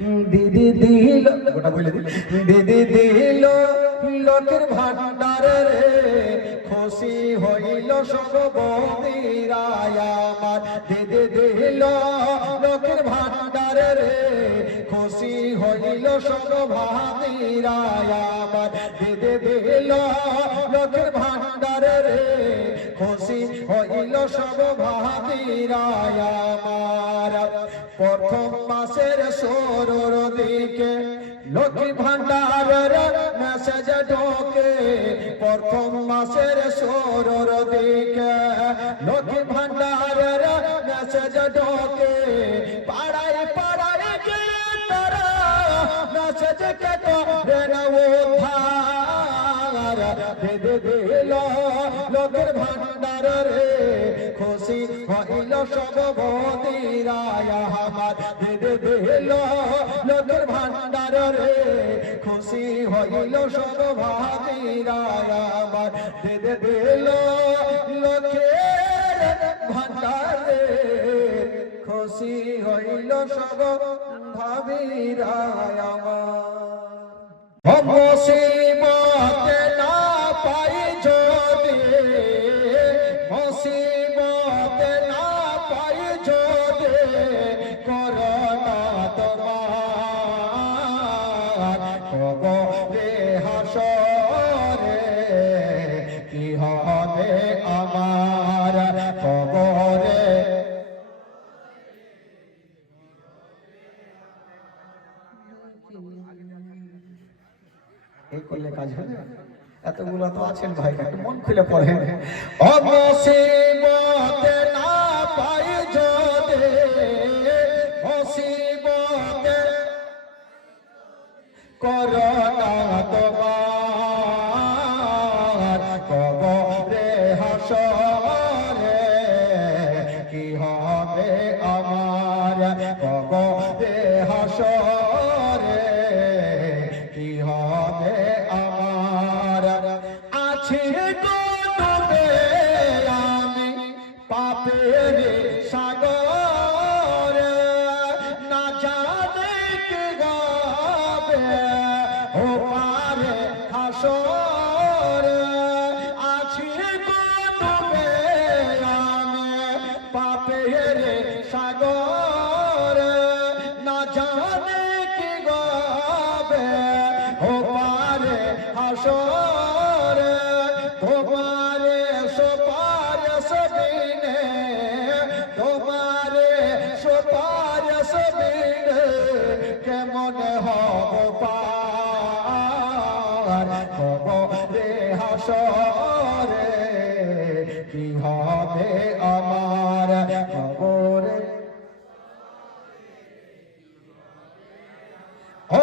দিদি দিল গোটা বলে দিল দিদি দিল লোকের ভান্ডারে রে খুশি হইল সব বৌদিরা আমার দিদি দিল লোকের ভান্ডারে রে খুশি হইল সব ভাতিরা আমার দিদি দিল লোকের ভান্ডারে রে খুশি হইল সব ভাতিরা আমার প্রথম মাসের শুরুর দিকে লক্ষ্মী ভান্ডারের মেসেজ ঢোকে প্রথম মাসের শুরুর দিকে লক্ষ্মী ভান্ডারের মেসেজ ঢোকে পাড়ায় পাড়ায় গিয়ে তারা মেসেজ কে করে না উদ্ধার দিদি দিল লোকের ভান্ডারে খুশি হইল সব বৌদিরা আমার দিদি দিল লোকের ভান্ডারে খুশি হইল সব ভাতিরা আমার দিদি দিল লোকের ভান্ডারে খুশি হইল সব ভাবিরা আমার মুসিবতে না পাই যদি মুসিবতে না পাই যদি করোনা তোমার কবরে হাসরে কি হবে আমার কবরে এই করলে কাজ হবে এতগুলো তো আছেন ভাই একটু মন খুলে পড়েন মুসিবতে না পাই যদি মুসিবতে করোনা তোমার কবরে হাসরে কি হবে আমার কবরে হাসরে কি হবে আমার আছে ডুবে আমি পাপের সাগরে না জানে কি গাবে ও পারে হাসরে আছে ডুবে আমি পাপের সাগরে না জানে কি গাবে ও পারে হাসরে তোমারে সুপারিশ বিনে তোমারে সুপারিশ বিনে কেমন হব পার কবরে হাসরে কি হবে আমার কবরে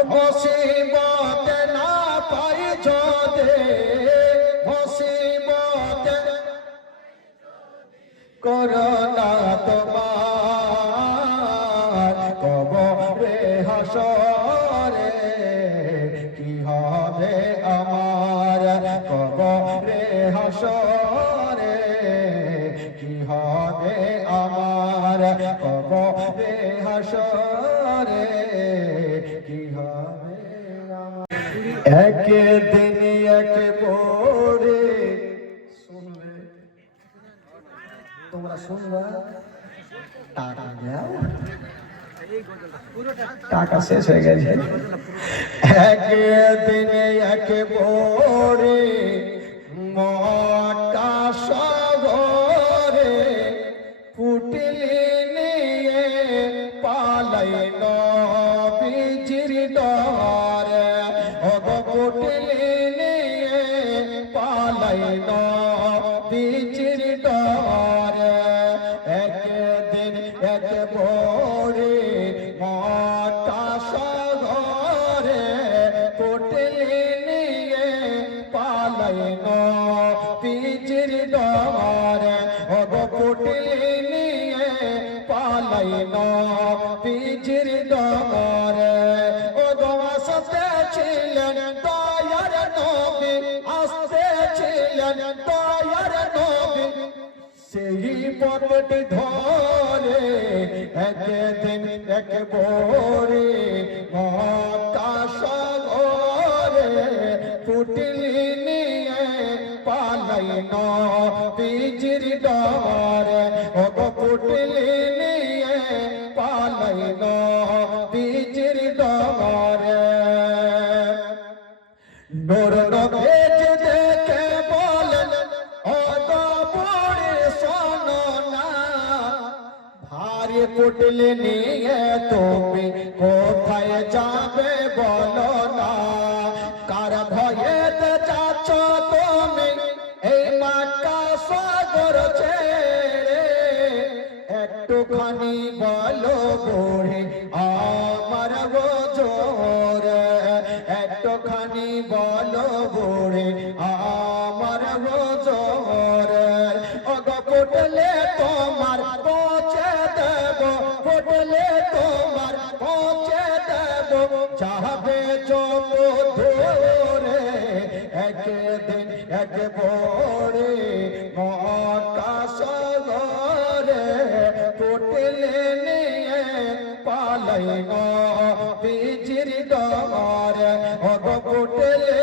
মুসিবতে না পাই যদি মুসিবতে করোনা তোমার কবরে হাসরে কি হবে আমার কবরে হাসরে কি হবে আমার কবরে হাসরে কি হবে একদিন এক পড়ে শুনবে তোমরা শুনবা টাকা দাও টাকা শেষ হয়ে গেছে একদিন এক পড়ে মোটা সাগরে পুটলি নিয়ে পালাই নবীজির ডরে পুটলি নিয়ে পালাই নবীজির ডরে একদিন এক ভোরে মোটা সাগরে পুটলি নিয়ে পালাই নবীজির ডরে পুটলি নিয়ে পালাই নবীজির ডরে ও আসতে ছিলেন দয়ার নবী আসতে ছিলেন দয়ার নবী সেই পথটি ধরে একদিন এক ভোরে নূর নভেজ দেখে বলেন ও গো বুড়ি শোনো না, ভারী কুটলে নিয়ে তুমি কোথায় যাবে বলো না, কার ভয়েতে যাচ্ছ তুমি এই মক্কা সাগর ছেড়ে, একটুখানি বলো বুড়ি আমার গোজর, একটুখানি বলো বুড়ি আমার গোজর, ওগো ফুটলে তোমার পৌঁছে দেব, ফুটলে তোমার পৌঁছে দেব, চাহবে যত দূরে একদিন এক বড়ে মক্কা সাগরে ফুটলে নিয়ে পালাই নবীজির ডর, ওগো ফুটলে